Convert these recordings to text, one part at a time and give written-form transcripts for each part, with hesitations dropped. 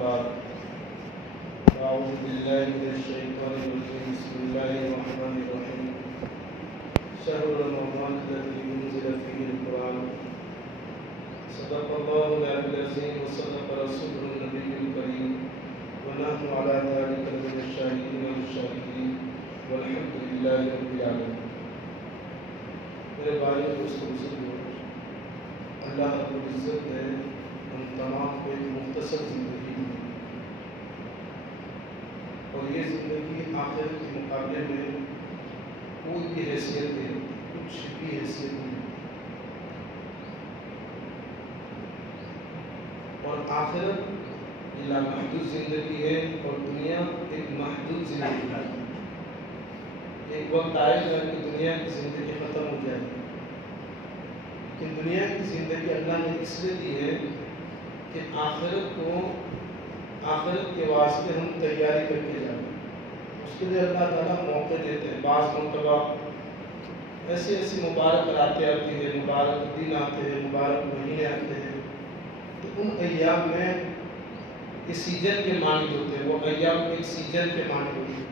بعد أعوذ بالله من الشيطان الرجيم بسم الله الرحمن الرحيم شهر رمضان الذي أنزل فيه القرآن صدق الله العلي العظيم وصدق رسوله النبي الكريم ونحن على ذلك من الشاهدين والشاكرين والحمد لله رب العالمين. میرے بھائی دوستوں بزرگوں، اللہ رب العزت نے ہم تمام کو ایک مختصر زندگی دی اور یہ زندگی آخرت کے مقابلے میں کوئی بھی حیثیت ہے، کچھ بھی حیثیت نہیں، اور آخرت لامحدود زندگی ہے اور دنیا ایک محدود زندگی ہے. ایک وقت آئے گا کہ دنیا کی زندگی ختم ہو جائے گی، لیکن دنیا کی زندگی اللہ نے اس لیے دی ہے کہ آخرت کے واسطے ہم تیاری کر کے جائیں. اس کے لیے اللہ تعالیٰ موقع دیتے ہیں. بعض مرتبہ ایسی مبارک راتیں آتی ہیں، مبارک دن آتے ہیں، مبارک مہینے آتے ہیں، تو ان ایام میں یہ سیزن کے مانند ہوتے ہیں. وہ ایام ایک سیزن کے مانند ہوتے ہیں.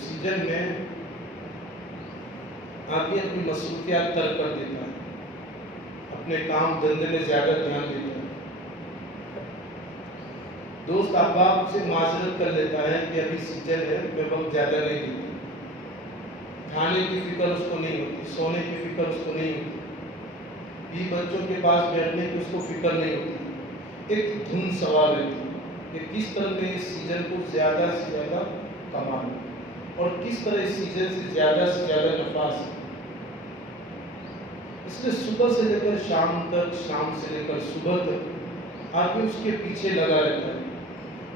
سیزن میں آدمی اپنی مصروفیات ترک کر دیتا ہے، اپنے کام دھندے میں زیادہ دھیان دیتا ہے. دوست احباب سے معذرت کر لیتا ہے کہ ابھی سیزن ہے، میں وقت زیادہ نہیں دیتا. کھانے کی فکر اس کو نہیں ہوتی، سونے کی فکر اس کو نہیں ہوتی، بیوی بچوں کے پاس بیٹھنے کی اس کو فکر نہیں ہوتی. ایک دھن سوال رہتی ہے کہ کس طرح میں اس سیزن کو زیادہ سے زیادہ کمانا اور کس طرح اس سیزن سے زیادہ نفع حاصل. اس لیے صبح سے لے کر شام تک، شام سے لے کر صبح تک آدمی اس کے پیچھے لگا رہتا ہے.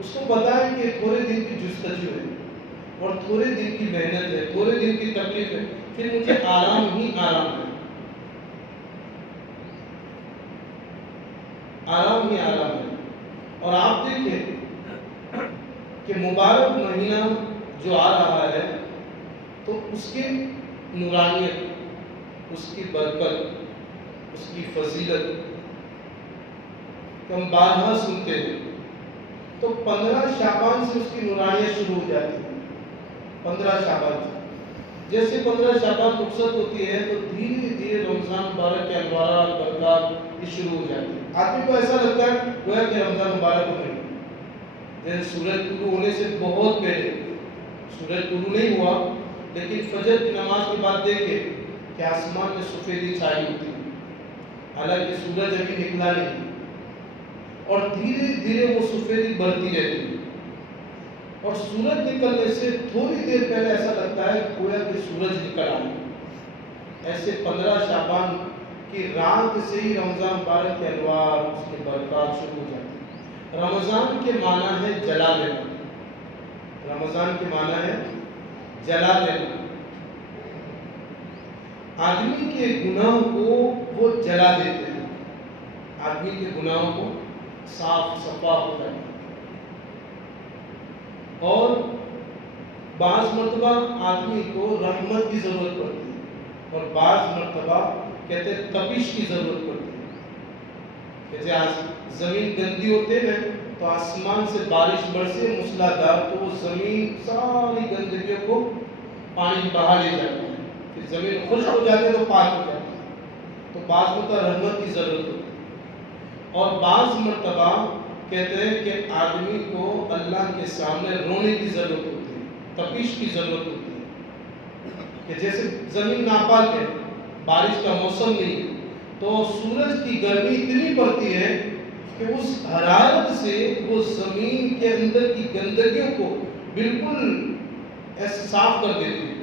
اس کو پتا ہے کہ تھوڑے دن کی جستجو ہے اور تھوڑے دن کی محنت ہے، تھوڑے دن کی تکلیف ہے، پھر مجھے آرام ہی آرام ہے، آرام ہی آرام ہے. اور آپ دیکھیں کہ مبارک مہینہ جو آ رہا ہے تو اس کی نورانیت، اس کی برکت، اس کی فضیلت ہم بارہا سنتے ہیں. تو 15 شعبان سے اس کی نورانیت شروع ہو جاتی ہے. 15 شعبان سے جیسے 15 شعبان رخصت ہوتی ہے تو دھیرے دھیرے رمضان مبارک کے انوارات برکات یہ شروع ہو جاتی ہے. آدمی کو ایسا لگتا ہے گویا کہ رمضان مبارک ہو گئی. سورج طلوع ہونے سے بہت پہلے، سورج طلوع نہیں ہوا لیکن فجر کی نماز کے بعد دیکھے کہ آسمان میں سفیدی چھائی ہوتی ہے، حالانکہ سورج ابھی نکلا نہیں، اور دھیرے دھیرے وہ سفیدی بڑھتی رہتی ہے. اور سورج نکلنے سے تھوڑی دیر پہلے ایسا لگتا ہے گویا کہ سورج نکل آئے. ایسے 15 شعبان کی رات سے ہی رمضان مبارک کے انوار، اس کے برکات شروع ہو جاتی ہیں. رمضان کے معنی ہے جلا دینا. رمضان کے معنی ہے جلا دینا. آدمی کے گناہ کو وہ جلا دیتے ہیں، آدمی کے گناہوں کو صاف صفا ہو جاتا ہے. اور بعض مرتبہ آدمی کو رحمت کی ضرورت پڑتی ہے اور بعض مرتبہ کہتے ہیں تپش کی ضرورت پڑتی ہے. جیسے زمین گندی ہوتے ہیں تو آسمان سے بارش برسے موسلادھار تو وہ زمین ساری گندگیوں کو پانی بہا لے جاتی ہے، پھر زمین خشک ہو جاتی ہے تو پاک ہو جاتی ہے. تو بعض مرتبہ رحمت کی ضرورت ہوتی ہے اور بعض مرتبہ کہتے ہیں کہ آدمی کو اللہ کے سامنے رونے کی ضرورت ہوتی ہے، تپش کی ضرورت ہوتی ہے. کہ جیسے زمین ناپاک ہے، بارش کا موسم نہیں ہے تو سورج کی گرمی اتنی پڑتی ہے کہ اس حرارت سے وہ زمین کے اندر کی گندگیوں کو بالکل ایسے صاف کر دیتی ہے.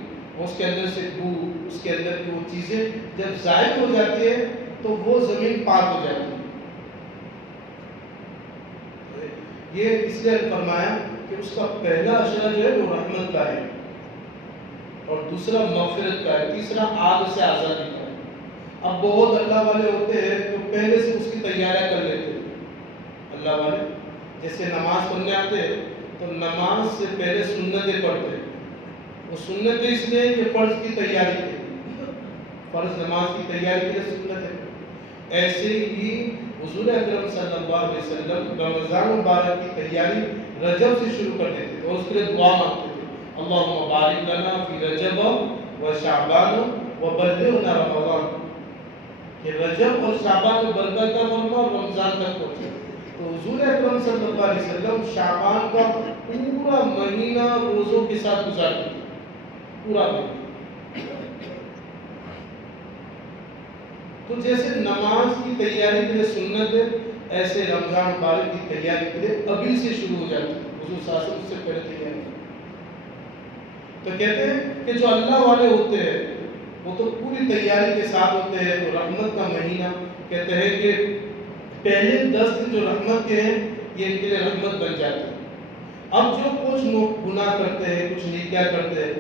اس کے اندر سے بو، اس کے اندر کی وہ چیزیں جب ظاہر ہو جاتی ہے تو وہ زمین پاک ہو جاتی ہے. یہ اس لیے فرمایا کہ اس کا پہلا اشرہ جو ہے وہ رحمت کا ہے اور دوسرا مغفرت کا ہے، تیسرا آگ سے آزادی کا ہے. اب بہت اللہ والے ہوتے ہیں جو پہلے سے اس کی تیاریاں کر لیتے ہیں. اللہ والے جیسے نماز پڑھنے آتے ہیں تو نماز سے پہلے سنتیں پڑھتے ہیں. وہ سنتیں اس لیے کہ فرض کی تیاری کے، فرض نماز کی تیاری کے لیے سنتیں. ایسے ہی وہ حضور اکرم صلی اللہ علیہ وسلم رمضان مبارک کی تیاری رجب سے شروع کر دیتے تھے اور اس کے لیے دعا مانگتے تھے، اللہم بارک لنا فی رجب و شعبان و بلغنا رمضان، کہ رجب اور شعبان میں برکت کا فرما اور رمضان تک پہنچے۔ تو حضور اکرم صلی اللہ علیہ وسلم شعبان کا پورا مہینہ روزوں کے ساتھ گزارتے تھے، پورا مہینہ۔ تو جیسے نماز کی تیاری کے لیے سنت ہے، ایسے رمضان مبارک کی تیاری کے لیے ابھی سے شروع ہو جاتی ہے، حضور صلی اللہ علیہ وسلم سے پہلے تیاری۔ تو کہتے ہیں کہ جو اللہ والے ہوتے ہیں وہ تو پوری تیاری کے ساتھ ہوتے ہیں۔ تو رحمت کا مہینہ کہتے ہیں کہ پہلے 10 دن جو رحمت کے ہیں یہ ان کے لیے رحمت بن جاتے ہیں۔ اب جو کچھ لوگ گناہ کرتے ہیں، کچھ نیکیاں کرتے ہیں،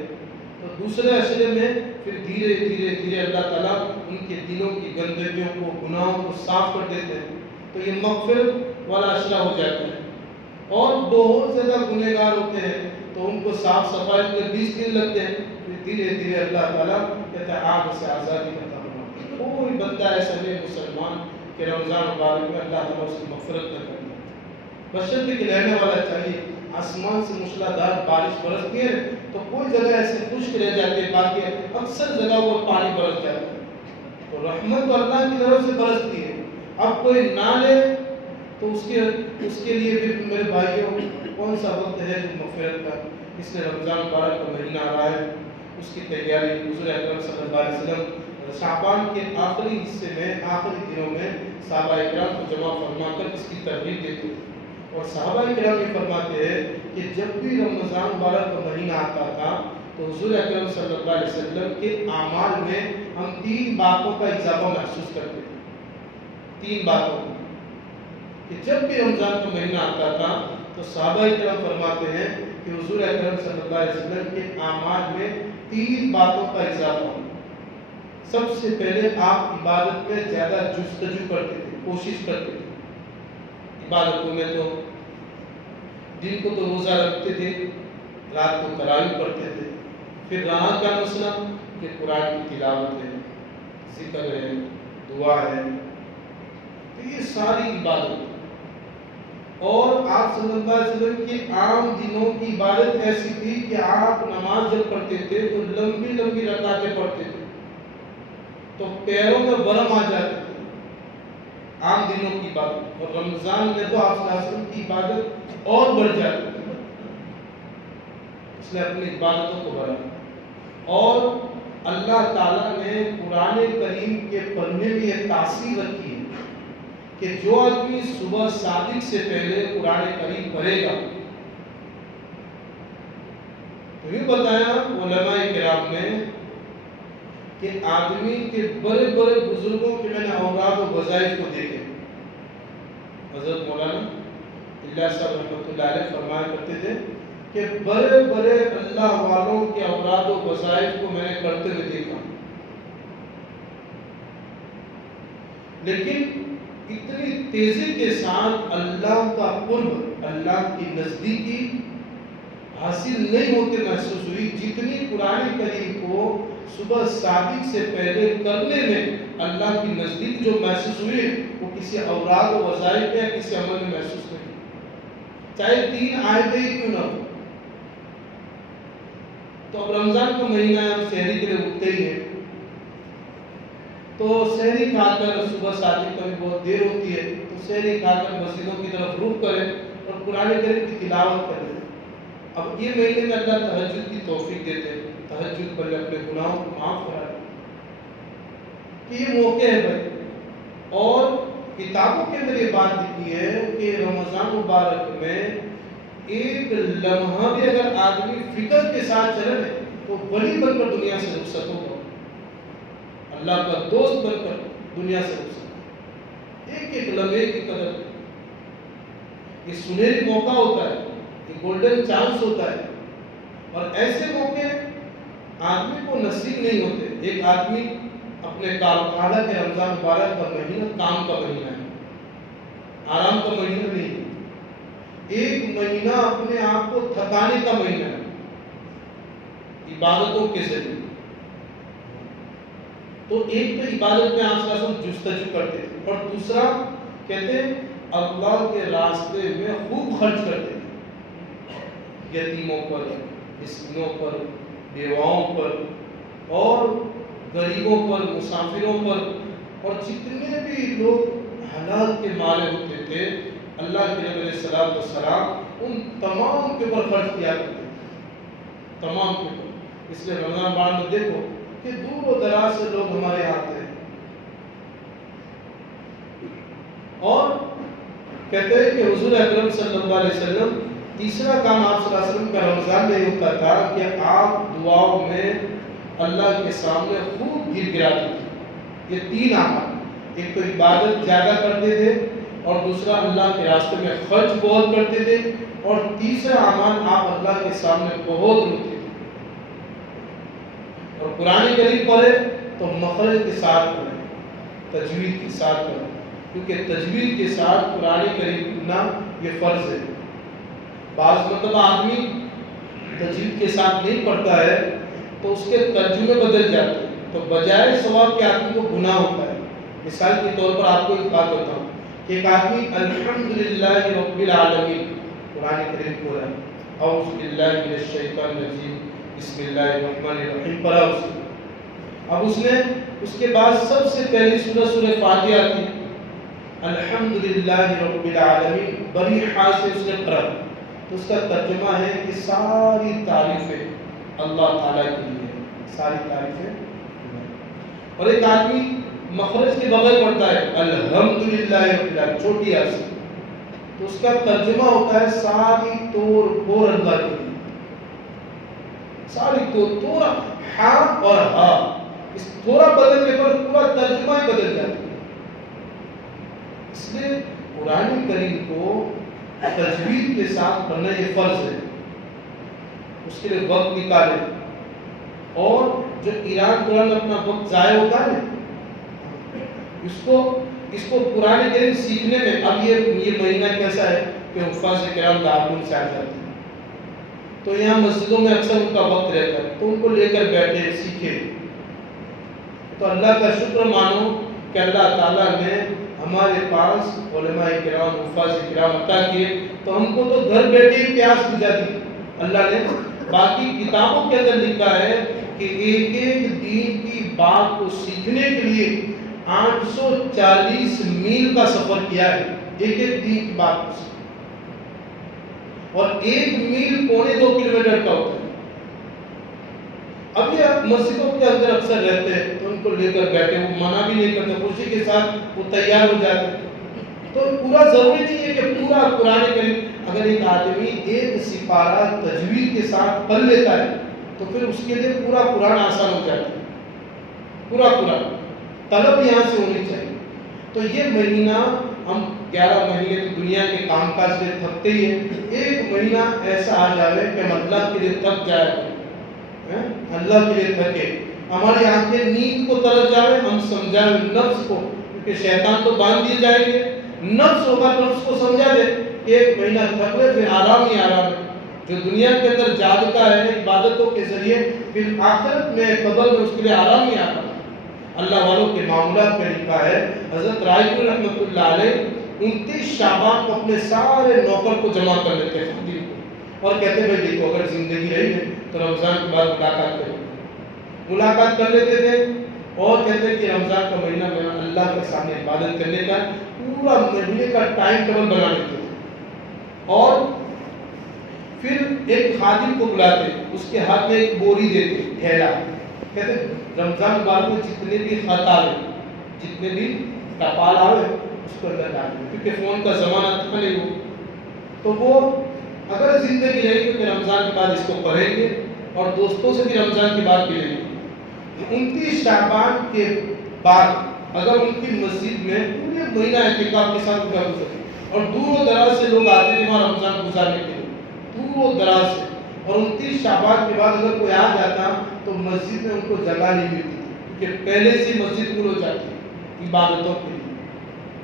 تو دوسرے عشرے میں پھر دھیرے دھیرے اللہ تعالیٰ ان کے دلوں کی گندگیوں کو، گناہوں کو صاف کر دیتے ہیں، تو یہ مغفرت والا عشرہ ہو جاتا ہے۔ اور بہت زیادہ گنہگار ہوتے ہیں تو ان کو صاف صفائی میں 20 دن لگتے ہیں، پھر دھیرے اللہ تعالیٰ کہتا ہے آگ سے آزادی عطا فرماتا ہے۔ کوئی بندہ ایسا نہیں مسلمان کہ رمضان مبارک میں اللہ تعالیٰ اس کی مغفرت نہ کرتا، بشرطے کہ رہنے والا چاہیے۔ آسمان سے موسلادھار بارش برستی ہے تو کوئی جگہ ایسے خشک رہ جاتی ہے، باقی اکثر جگہ وہ پانی برس جاتا ہے۔ تو رحمت تو اللہ کی طرف سے برستی ہے، اب کوئی نہ لے تو اس کے لیے بھی میرے بھائیوں کون سا وقت ہے جو مغفرت کا؟ اس نے رمضان مبارک کا مہینہ آ رہا ہے، اس کی تیاری حضور اکرم صلی اللہ علیہ وسلم شعبان کے آخری حصے میں، آخری دنوں میں صحابہ کرام کو جمع فرما کر اس کی ترغیب دیتے تھے۔ اور صحابہ کرام یہ فرماتے ہیں کہ جب بھی رمضان مبارک کا مہینہ آتا تھا تو حضور اکرم صلی اللہ علیہ وسلم کے اعمال میں ہم 3 باتوں کا اضافہ محسوس کرتے تھے۔ 3 باتوں کہ جب بھی رمضان کا مہینہ آتا تھا تو صحابہ کرام فرماتے ہیں کہ حضور اکرم صلی اللہ علیہ وسلم کے اعمال میں 3 باتوں کا اضافہ ہو۔ سب سے پہلے آپ عبادت میں زیادہ جستجو کرتے تھے، کوشش کرتے تھے عبادتوں میں۔ تو دن کو تو روزہ رکھتے تھے، رات کو تراویح پڑھتے تھے، پھر رہا کا مسئلہ کہ قرآن کی تلاوت ہے، ذکر ہے، دعا ہے، تو یہ ساری عبادت۔ اور آپ صلی اللہ علیہ وسلم کی عام دنوں کی عبادت ایسی تھی کہ آپ نماز جب پڑھتے تھے تو لمبی لمبی رکعتیں پڑھتے تھے تو پیروں میں ورم آ جاتے تھے، عام دنوں کی عبادت۔ اور رمضان میں تو آپ صلی اللہ علیہ وسلم کی عبادت اور بڑھ جاتی تھی، اس نے اپنی عبادتوں کو بڑھایا۔ اور اللہ تعالیٰ نے قرآن کریم کے پڑھنے میں یہ تاثیر رکھی ہے کہ جو آدمی صبح صادق سے پہلے قرآن کریم پڑھے گا، تو یہ بتایا علماء کرام نے کہ آدمی کے بڑے بڑے بزرگوں کے میں نے اوراد و وظائف کو دیکھے۔ حضرت مولانا اللہ صاحب رحمۃ اللہ علیہ فرمایا کرتے تھے کہ بڑے بڑے اللہ والوں کے اوراد و وظائف کو میں نے کرتے ہوئے دیکھا، لیکن اتنی تیزی کے ساتھ اللہ کا قرب، اللہ کی نزدیکی حاصل نہیں ہوتے محسوس ہوئی جتنی قرآن کریم کو صبح صادق سے پہلے کرنے میں اللہ کی نزدیک جو محسوس ہوئی وہ کسی اوراد و وظائف یا کسی عمل میں محسوس نہیں، چاہے 3 آیتیں ہی کیوں نہ ہو۔ تو اب رمضان کا مہینہ ہے، ہم سحری کے لیے اٹھتے ہی ہیں، تو سحری کھا کر صبح صادق کا بھی بہت دیر ہوتی ہے تو سحری کھا کر مسجدوں کی طرف رخ کریں اور قرآن کریم کی تلاوت کریں۔ اب یہ مہینے میں اللہ تہجد کی توفیق دیتے ہیں، تہجد پڑھ اپنے گناہوں کو معاف کرا کہ یہ موقع ہے بھائی۔ اور کتابوں کے اندر یہ بات لکھی ہے کہ رمضان مبارک میں ایک لمحہ بھی اگر آدمی فکر کے ساتھ چلے تو ولی بن کر دنیا سے رخصت ہوگا، اللہ کا دوست بن کر دنیا سے رخصت۔ ایک ایک لمحے کی قدر، یہ سنہری موقع ہوتا ہے، یہ گولڈن چانس ہوتا ہے، اور ایسے موقع آدمی کو نصیب نہیں ہوتے۔ ایک آدمی اپنے کام، حالانکہ رمضان مبارک کا مہینہ کام کا مہینہ ہے، آرام کا مہینہ نہیں ہے، ایک مہینہ اپنے آپ کو تھکانے کا مہینہ ہے عبادتوں کے ذریعے۔ تو ایک تو عبادت میں آپ سے جستجو کرتے تھے، اور دوسرا کہتے ہیں اللہ کے راستے میں خوب خرچ کرتے تھے، یتیموں پر، مسکینوں پر، بیواؤں پر اور غریبوں پر، مسافروں پر، اور جتنے بھی لوگ حالات کے مالے ہوتے تھے اللہ کے نبی علیہ السلام ان تمام کے اوپر خرچ کیا کرتے تھے، تمام کے اوپر۔ اس لیے رمضان ماہ میں دیکھو کہ دور و دراز سے لوگ ہمارے یہاں آتے ہیں، اور کہتے ہیں کہ حضور اکرم صلی اللہ علیہ وسلم تیسرا کام آپ صلی اللہ علیہ وسلم کا رمضان میں ہوتا تھا کہ آپ دعاؤں میں اللہ کے سامنے خوب گر گراتے تھے۔ یہ تین اعمال، ایک تو عبادت زیادہ کرتے تھے، اور دوسرا اللہ کے راستے میں خرچ بہت کرتے تھے، اور تیسرا اعمال آپ اللہ کے سامنے بہت روتے تھے۔ اور قرآن کریم پڑھے تو مخرج کے ساتھ پڑھے، تجوید کے ساتھ پڑھے، کیونکہ تجوید کے ساتھ قرآن کریم پڑھنا یہ فرض ہے۔ بعض مرتبہ آدمی تجوید کے ساتھ نہیں پڑھتا ہے تو اس کے ترجمے بدل جاتے ہیں، تو بجائے ثواب کے آدمی کو گناہ ہوتا ہے۔ مثال کے طور پر آپ کو ایک بات بتاؤں کہ ایک آدمی الحمدللہ رب العالمین قرآن کریم پڑھ رہا ہے، اعوذ باللہ من الشیطان الرجیم بسم اللہ الرحمن الرحیم پڑھا اس نے، اب اس نے اس کے بعد سب سے پہلی سورہ فاتحہ کی الحمدللہ رب العالمین بڑی ہا سے اس نے پڑھا، تو اس کا ترجمہ ہے کہ ساری تعریفیں اللہ تعالیٰ کے لیے، ساری تعریفیں۔ اور ایک آدمی مخرج کے بغیر پڑھتا ہے الحمدللہ رب العالمین چھوٹی آ سے، تو اس کا ترجمہ ہوتا ہے ساری توڑ پھوڑ اللہ کے لیے، ساری توڑ ہا اور ہا، اس تھوڑا بدلنے پر پورا ترجمہ ہی بدل جاتا ہے۔ اس لیے قرآن کریم کو تجوید کے ساتھ پڑھنا یہ فرض ہے، اس کے لیے وقت نکالے، اور جو ایران قرآن اپنا وقت ضائع ہوتا ہے اس کو قرآن کریم سیکھنے میں، اب یہ مہینہ کیسا ہے کہ حفاظ کرام دارالعلوم سے آ جاتے ہیں، تو یہاں مسجدوں میں اکثر ان کا وقت رہتا ہے، تو ان کو لے کر بیٹھے سیکھے۔ تو اللہ کا شکر مانو کہ اللہ تعالیٰ نے ہمارے پاس علماء کرام حفاظ کرام عطا کیے، تو ہم کو تو گھر بیٹھے ہی پیاس بجھا دی اللہ نے۔ باقی کتابوں کے اندر لکھا ہے کہ ایک ایک دین کی بات کو سیکھنے کے لیے 840 میل کا سفر کیا ہے، ایک ایک دین کی بات کو سیکھنے، اور 1 میل 1.25 کلومیٹر کا ہوتا ہے۔ اب یہ مسجدوں کے اندر اکثر رہتے ہیں، تو ان کو لے کر بیٹھے، وہ منع بھی نہیں کرتے، خوشی کے ساتھ وہ تیار ہو جاتے ہیں۔ تو پورا ضروری نہیں ہے کہ پورا قرآن کریم، اگر ایک آدمی ایک سپارہ تجوید کے ساتھ پڑھ لیتا ہے تو پھر اس کے لیے پورا قرآن آسان ہو جاتا ہے، پورا قرآن۔ طلب یہاں سے ہونی چاہیے۔ تو یہ مہینہ ہم 11 مہینے تو دنیا کے کام کاج سے تھکتے ہی ہیں، ایک مہینہ ایسا آ جائے کہ ہم اللہ کے لیے تھک جائے، اللہ کے لیے تھکے، ہماری آنکھیں نیند کو طرف جائے، ہم سمجھائیں نفس کو، کیونکہ شیطان تو باندھ دیے جائیں گے، نفس ہوگا، نفس کو سمجھا دے کہ ایک مہینہ تھک لے، پھر آرام ہی آرام ہے۔ جو دنیا کے اندر جاگتا ہے عبادتوں کے ذریعے، پھر آخرت میں قبر میں اس کے لیے آرام ہی آرام ہے۔ اللہ والوں کے معاملات میں لکھا ہے، حضرت رائے پور رحمۃ اللہ علیہ 29 شعبان کو اپنے سارے نوکر کو جمع کر لیتے ہیں خادم کو، اور کہتے ہیں بھائی دیکھو اگر زندگی رہی ہے تو رمضان کے بعد ملاقات کر لیتے تھے، اور کہتے ہیں کہ رمضان کا مہینہ میں اللہ کے سامنے عبادت کرنے کا پورا مہینے کا ٹائم ٹیبل بنا لیتے تھے، اور پھر ایک خادم کو بلاتے، اس کے ہاتھ میں ایک بوری دیتے، تھیلا، کہتے رمضان بعد میں جتنے بھی خط آئے، جتنے بھی ٹپال آئے اس کو اندر ڈال دیں، کیونکہ فون کا زمانہ تھا نہیں وہ، تو وہ اگر زندگی رہی تو رمضان کے بعد اس کو پڑھیں گے، اور دوستوں سے بھی رمضان کے بعد ملیں گے۔ 29 شعبان کے بعد اگر ان کی مسجد میں پورے مہینہ اعتکاف کے ساتھ گزر سکے، اور دور و دراز سے لوگ آتے ہیں وہاں رمضان گزارنے کے لیے، دور و دراز سے، اور 29 شعبان کے بعد اگر کوئی آ جاتا تو مسجد میں ان کو جگہ نہیں ملتی، کیونکہ پہلے سے مسجد فل ہو جاتی ہے عبادتوں کے لیے،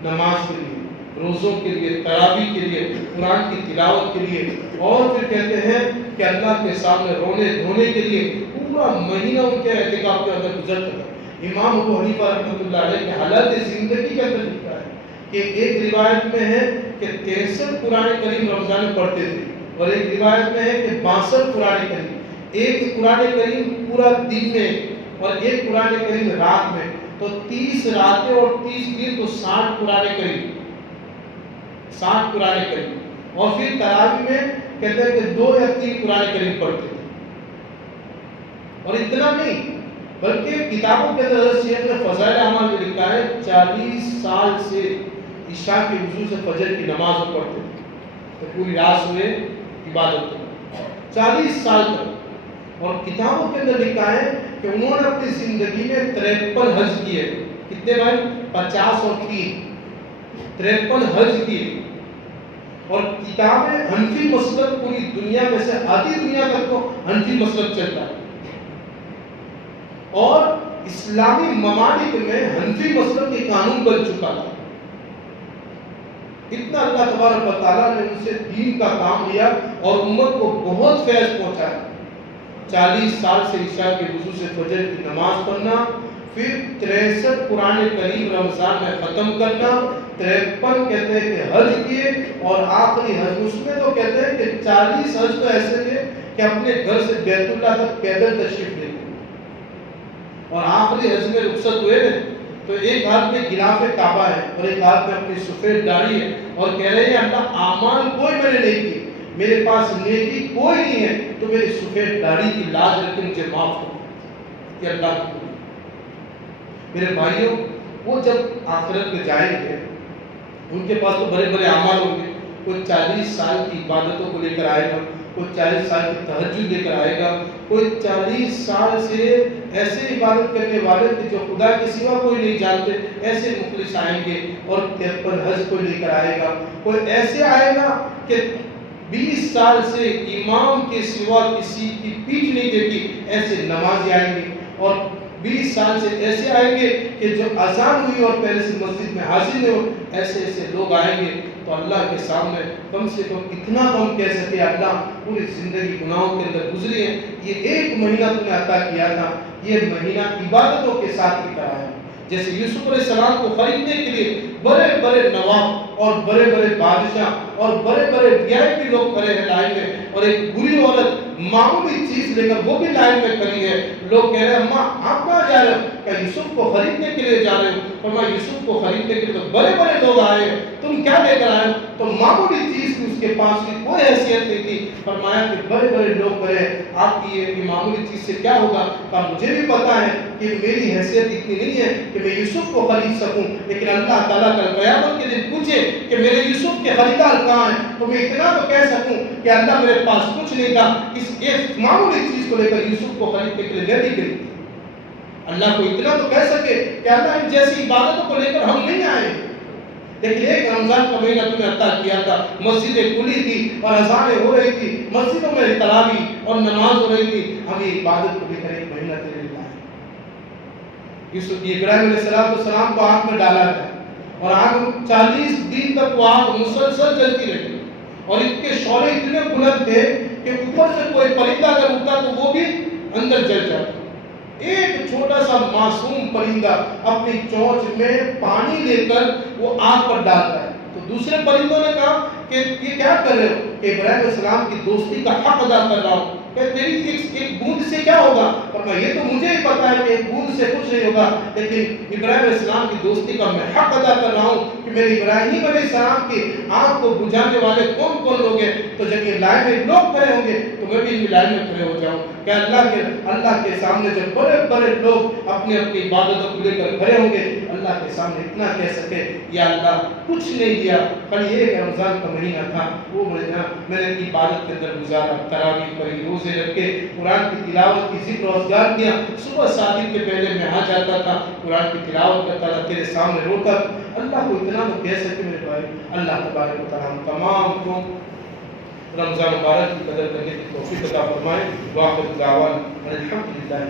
نماز کے لیے، روزوں کے لیے، تراویح کے لیے، قرآن کی تلاوت کے لیے، اور پھر کہتے ہیں کہ اللہ کے سامنے رونے دھونے کے لیے پورا مہینہ ان کے اعتکاف کے اندر گزرتا ہے۔ امام ابو حنیفہ رحمۃ اللہ علیہ کے حالات زندگی کے اندر لکھا ہے کہ ایک روایت میں ہے کہ 63 قرآن کریم رمضان میں پڑھتے تھے، اور ایک روایت میں ہے کہ 62 قرآن کریم، ایک قرآن کریم پورا دن میں اور ایک قرآن کریم رات میں، تو 30 راتیں اور 30 دن تو 60 قرآن کریم، 60 قرآن کریم، اور پھر تراویح میں کہتے ہیں کہ 2 یا 3 قرآن کریم پڑھتے تھے۔ اور اتنا نہیں بلکہ کتابوں کے اندر حضرت شیخ نے فضائل اعمال میں لکھا ہے 40 سال سے عشاء کے وضو سے فجر کی نماز پڑھتے تھے، تو پوری رات سوئے عبادت کرتے 40 سال تک۔ اور کتابوں کے اندر لکھا ہے کہ انہوں نے اپنی زندگی میں 53 حج کیے، کتنے بھائی؟ 50 اور 3 53 حج کیے۔ اور کتابیں حنفی مسلک پوری دنیا میں سے آدھی دنیا تک تو حنفی مسلک چلتا ہے، اور اسلامی ممالک میں حنفی مسلک کے قانون بن چکا تھا۔ اتنا اللہ تبارک و تعالیٰ نے ان سے دین کا کام لیا اور امت کو بہت فیض پہنچایا۔ 40 سال سے عشاء کے وضو سے فجر کی نماز پڑھنا، پھر 63 قرآن کریم رمضان میں ختم کرنا، 53 کہتے ہیں کہ حج کیے، اور آخری حج اس میں تو کہتے ہیں کہ 40 حج تو ایسے تھے کہ اپنے گھر سے بیت اللہ تک پیدل تشریف لے گئے، اور آخری حج میں رخصت ہوئے تو ایک ہاتھ میں غلاف کعبہ ہے اور ایک ہاتھ میں اپنی سفید داڑھی ہے، اور کہہ رہے ہیں اللہ اعمال کوئی میں نے نہیں کی، میرے پاس نیکی کوئی نہیں ہے، تو میری سفید داڑھی کی لاج رکھ کے مجھے معاف کرو، یہ اللہ کی۔ میرے بھائیوں، وہ جب آخرت میں جائیں گے ان کے پاس تو بڑے بڑے اعمال ہوں گے، کوئی 40 سال کی عبادتوں کو لے کر آئے گا، کوئی 40 سال کی تہجد لے کر آئے گا، کوئی 40 سال سے ایسے عبادت کرنے والے کہ جو خدا کے سوا کوئی نہیں جانتے، ایسے مخلص آئیں گے، اور 53 حج کو لے کر آئے گا، کوئی ایسے آئے گا کہ 20 سال سے امام کے سوا کسی کی پیٹھ نہیں دیکھی، ایسے نمازی آئیں گے، اور 20 سال سے ایسے آئیں گے کہ جو اذان ہوئی اور پہلے سے مسجد میں حاضر نہیں ہو، ایسے ایسے لوگ آئیں گے۔ تو اللہ کے سامنے کم سے کم اتنا تو ہم کہہ سکے اللہ پوری زندگی گناہوں کے اندر گزری ہے، یہ 1 مہینہ تم نے عطا کیا تھا، یہ مہینہ عبادتوں کے ساتھ نکلا ہے۔ جیسے یوسف علیہ السلام کو خریدنے کے لیے بڑے بڑے نواب اور بڑے بڑے بادشاہ اور بڑے بڑے VIP لوگ کھڑے ہیں لائن میں، اور ایک بری عورت معمولی چیز لے کر وہ بھی لائن میں کھڑی ہے، لوگ کہہ رہے ہیں اماں آپ کہاں جا رہے ہو؟ کیا یوسف کو خریدنے کے لیے جا رہے ہو؟ فرمایا یوسف کو خریدنے کے لیے تو بڑے بڑے لوگ آئے ہیں، تم کیا لے کر آئے ہو؟ تو معمولی چیز کی اس کے پاس کی کوئی حیثیت نہیں تھی، فرمایا کہ بڑے بڑے لوگ کھڑے ہیں، آپ کی یہ معمولی چیز سے کیا ہوگا؟ کہا مجھے بھی پتا ہے کہ میری حیثیت اتنی نہیں ہے کہ میں یوسف کو خرید سکوں، لیکن اللہ تعالیٰ کل قیامت کے دن پوچھے کہ میرے یوسف کے خریدار کہاں ہیں، تو میں اتنا تو کہہ سکوں کہ اللہ میرے پاس کچھ نہیں تھا، اس ایک معمولی چیز کو لے کر یوسف کو خریدنے کے لیے میں بھی گئی۔ اللہ کو اتنا تو کہہ سکے کہ اللہ ان جیسی عبادتوں کو لے کر ہم نہیں آئے، لیکن ایک رمضان کا مہینہ تم نے عطا کیا تھا، مسجدیں کھلی تھی اور اذانیں ہو رہی تھی، مسجدوں میں تراویح اور نماز ہو رہی تھی، ہم یہ عبادت کو لے کر 1 مہینہ تیرے لیے آئے۔ یوسف ابراہیم علیہ السلام کو آگ میں ڈالا ہے، اور آگ 40 دن تک وہ آگ مسلسل جلتی رہی، اور ان کے شعلے اتنے بلند تھے کہ اوپر سے کوئی پرندہ اگر اڑتا تو وہ بھی اندر جل جاتا۔ ایک چھوٹا سا معصوم پرندہ اپنی چونچ میں پانی لے کر وہ آگ پر ڈالتا ہے، تو دوسرے پرندوں نے کہا کہ یہ کیا کر رہے ہو؟ کہ ابراہیم علیہ السلام کی دوستی کا حق ادا کر رہا ہوں، کہ تیری ایک بوند سے کیا ہوگا؟ فرمایا یہ تو مجھے ہی پتا ہے کہ ایک بوند سے کچھ نہیں ہوگا، لیکن ابراہیم علیہ السلام کی دوستی کا میں حق ادا کر رہا ہوں کہ میرے ابراہیم علیہ السلام کی آگ کو بجھانے والے کون کون لوگ ہیں، تو جب یہ لائن میں لوگ کھڑے ہوں گے تو میں بھی ان لائن میں کھڑے ہو جاؤں، کہ اللہ کے سامنے جب بڑے بڑے لوگ اپنی اپنی عبادتوں کو لے کر کھڑے ہوں گے، اللہ کے سامنے اتنا کہہ سکے یا اللہ کچھ نہیں دیا، خالی ایک رمضان کا مہینہ تھا، وہ مہینہ میں نے عبادت کے اندر گزارا، تراویح پڑھی، روزے رکھے، قرآن کی تلاوت کی، ذکر و اذکار کیا، صبح صادق کے پہلے میں آ جاتا تھا، قرآن کی تلاوت کرتا تھا، تیرے سامنے روتا تھا۔ اللہ کو اتنا تو کہہ سکے میرے بھائی، اللہ تبارک و تعالیٰ ہم تمام کو رمضان مبارک کی قدر کرنے کی توفیق عطا فرمائے۔ واخر دعوانا الحمدللہ۔